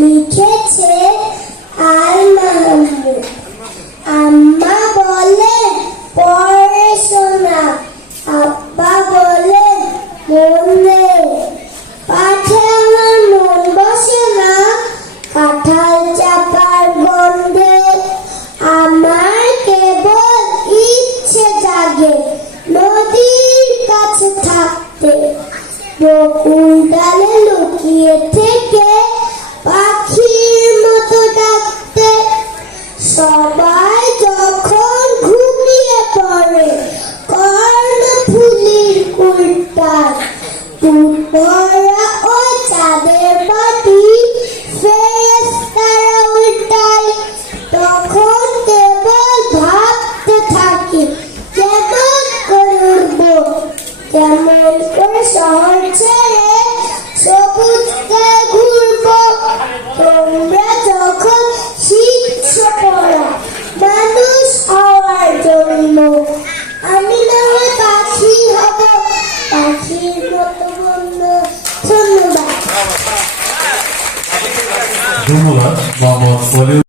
লিখেছে আল মাহমুদ আম্মা বলে, পড়ে শোনা। আব্বা বলে, মন পাঠে আমার মন বসে না, কাঁঠাল চাপার গন্ধে। আমার কেবল ইচ্ছে জাগে নদীর কাছে থাকতে। বকুল ডালে লুকিয়ে যখন ঘুমিয়ে পড়ে, কর্ণ ফুলির উল্টায় দুপুরা ও চাঁদের ফেরেশতারা উল্টায়। তখন কেবল ভাবতে থাকি, কেমন করে কেমন করে শহর ছেড়ে সবুজকে ধন্যবাদ। মোহাম্মদ